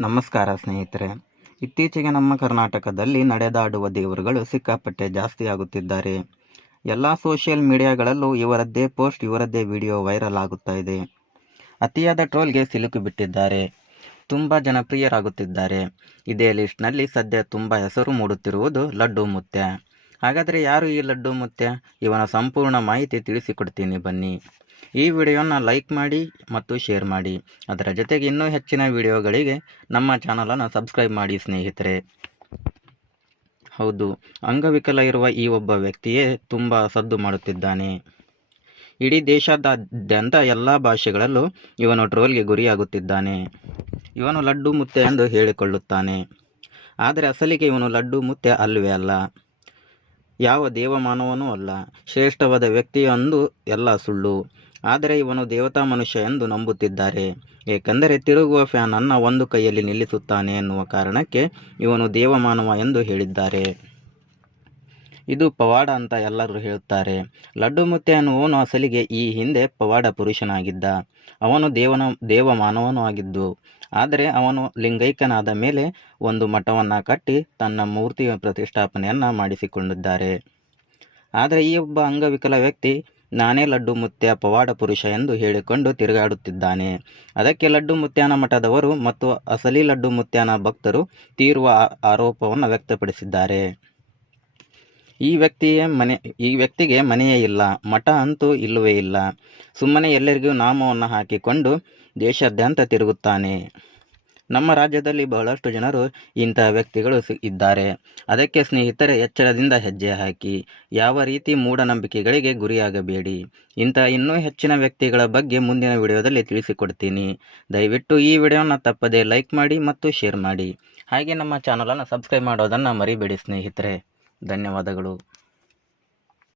ನಮಸ್ಕಾರ ಸ್ನೇಹಿತರೆ. ಇತ್ತೀಚೆಗೆ ನಮ್ಮ ಕರ್ನಾಟಕದಲ್ಲಿ ನಡೆದಾಡುವ ದೇವರುಗಳು ಸಿಕ್ಕಾಪಟ್ಟೆ ಜಾಸ್ತಿ ಆಗುತ್ತಿದ್ದಾರೆ. ಎಲ್ಲ ಸೋಷಿಯಲ್ ಮೀಡಿಯಾಗಳಲ್ಲೂ ಇವರದ್ದೇ ಪೋಸ್ಟ್, ಇವರದ್ದೇ ವಿಡಿಯೋ ವೈರಲ್ ಆಗುತ್ತಾ ಇದೆ. ಅತಿಯಾದ ಟ್ರೋಲ್ಗೆ ಸಿಲುಕಿಬಿಟ್ಟಿದ್ದಾರೆ ತುಂಬ ಜನಪ್ರಿಯರಾಗುತ್ತಿದ್ದಾರೆ. ಇದೇ ಲಿಸ್ಟ್ನಲ್ಲಿ ಸದ್ಯ ತುಂಬ ಹೆಸರು ಮೂಡುತ್ತಿರುವುದು ಲಡ್ಡು ಮುತ್ಯ. ಹಾಗಾದರೆ ಯಾರು ಈ ಲಡ್ಡು ಮುತ್ಯ? ಇವನ ಸಂಪೂರ್ಣ ಮಾಹಿತಿ ತಿಳಿಸಿಕೊಡ್ತೀನಿ ಬನ್ನಿ. ಈ ವಿಡಿಯೋನ ಲೈಕ್ ಮಾಡಿ ಮತ್ತು ಶೇರ್ ಮಾಡಿ. ಅದರ ಜೊತೆಗೆ ಇನ್ನೂ ಹೆಚ್ಚಿನ ವಿಡಿಯೋಗಳಿಗೆ ನಮ್ಮ ಚಾನಲನ್ನು ಸಬ್ಸ್ಕ್ರೈಬ್ ಮಾಡಿ ಸ್ನೇಹಿತರೆ. ಹೌದು, ಅಂಗವಿಕಲ ಇರುವ ಈ ಒಬ್ಬ ವ್ಯಕ್ತಿಯೇ ತುಂಬ ಸದ್ದು ಮಾಡುತ್ತಿದ್ದಾನೆ. ಇಡೀ ದೇಶದಾದ್ಯಂತ ಎಲ್ಲ ಭಾಷೆಗಳಲ್ಲೂ ಇವನು ಟ್ರೋಲ್ಗೆ ಗುರಿಯಾಗುತ್ತಿದ್ದಾನೆ. ಇವನು ಲಡ್ಡು ಮುತ್ತೆ ಎಂದು ಹೇಳಿಕೊಳ್ಳುತ್ತಾನೆ. ಆದರೆ ಅಸಲಿಗೆ ಇವನು ಲಡ್ಡು ಮುತ್ತೆ ಅಲ್ಲವೇ ಅಲ್ಲ. ಯಾವ ದೇವಮಾನವನೂ ಅಲ್ಲ. ಶ್ರೇಷ್ಠವಾದ ವ್ಯಕ್ತಿಯೊಂದು ಎಲ್ಲ ಸುಳ್ಳು. ಆದರೆ ಇವನು ದೇವತಾ ಮನುಷ್ಯ ಎಂದು ನಂಬುತ್ತಿದ್ದಾರೆ. ಏಕೆಂದರೆ ತಿರುಗುವ ಫ್ಯಾನನ್ನು ಒಂದು ಕೈಯಲ್ಲಿ ನಿಲ್ಲಿಸುತ್ತಾನೆ ಎನ್ನುವ ಕಾರಣಕ್ಕೆ ಇವನು ದೇವಮಾನವ ಎಂದು ಹೇಳಿದ್ದಾರೆ. ಇದು ಪವಾಡ ಅಂತ ಎಲ್ಲರೂ ಹೇಳುತ್ತಾರೆ. ಲಡ್ಡು ಮುತ್ಯ ಅನ್ನುವನು ಅಸಲಿಗೆ ಈ ಹಿಂದೆ ಪವಾಡ ಪುರುಷನಾಗಿದ್ದ. ಅವನು ದೇವನ, ದೇವಮಾನವನೂ ಆಗಿದ್ದು. ಆದರೆ ಅವನು ಲಿಂಗೈಕ್ಯನಾದ ಮೇಲೆ ಒಂದು ಮಠವನ್ನು ಕಟ್ಟಿ ತನ್ನ ಮೂರ್ತಿಯ ಪ್ರತಿಷ್ಠಾಪನೆಯನ್ನು ಮಾಡಿಸಿಕೊಂಡಿದ್ದಾರೆ. ಆದರೆ ಈ ಒಬ್ಬ ಅಂಗವಿಕಲ ವ್ಯಕ್ತಿ ನಾನೇ ಲಡ್ಡು ಮುತ್ಯ ಪವಾಡ ಪುರುಷ ಎಂದು ಹೇಳಿಕೊಂಡು ತಿರುಗಾಡುತ್ತಿದ್ದಾನೆ. ಅದಕ್ಕೆ ಲಡ್ಡು ಮುತ್ಯಾನ ಮಠದವರು ಮತ್ತು ಅಸಲಿ ಲಡ್ಡು ಮುತ್ಯಾನ ಭಕ್ತರು ತೀರುವ ಆರೋಪವನ್ನು ವ್ಯಕ್ತಪಡಿಸಿದ್ದಾರೆ. ಈ ವ್ಯಕ್ತಿಯ ಮನೆ, ಈ ವ್ಯಕ್ತಿಗೆ ಮನೆಯೇ ಇಲ್ಲ, ಮಠ ಅಂತೂ ಇಲ್ಲವೇ ಇಲ್ಲ. ಸುಮ್ಮನೆ ಎಲ್ಲರಿಗೂ ನಾಮವನ್ನು ಹಾಕಿಕೊಂಡು ದೇಶಾದ್ಯಂತ ತಿರುಗುತ್ತಾನೆ. ನಮ್ಮ ರಾಜ್ಯದಲ್ಲಿ ಬಹಳಷ್ಟು ಜನರು ಇಂತಹ ವ್ಯಕ್ತಿಗಳು ಇದ್ದಾರೆ. ಅದಕ್ಕೆ ಸ್ನೇಹಿತರೆ, ಎಚ್ಚರದಿಂದ ಹೆಜ್ಜೆ ಹಾಕಿ. ಯಾವ ರೀತಿ ಮೂಢನಂಬಿಕೆಗಳಿಗೆ ಗುರಿಯಾಗಬೇಡಿ. ಇಂಥ ಇನ್ನೂ ಹೆಚ್ಚಿನ ವ್ಯಕ್ತಿಗಳ ಬಗ್ಗೆ ಮುಂದಿನ ವಿಡಿಯೋದಲ್ಲಿ ತಿಳಿಸಿಕೊಡ್ತೀನಿ. ದಯವಿಟ್ಟು ಈ ವಿಡಿಯೋನ ತಪ್ಪದೇ ಲೈಕ್ ಮಾಡಿ ಮತ್ತು ಶೇರ್ ಮಾಡಿ. ಹಾಗೆ ನಮ್ಮ ಚಾನಲನ್ನು ಸಬ್ಸ್ಕ್ರೈಬ್ ಮಾಡೋದನ್ನು ಮರಿಬೇಡಿ ಸ್ನೇಹಿತರೆ. ಧನ್ಯವಾದಗಳು.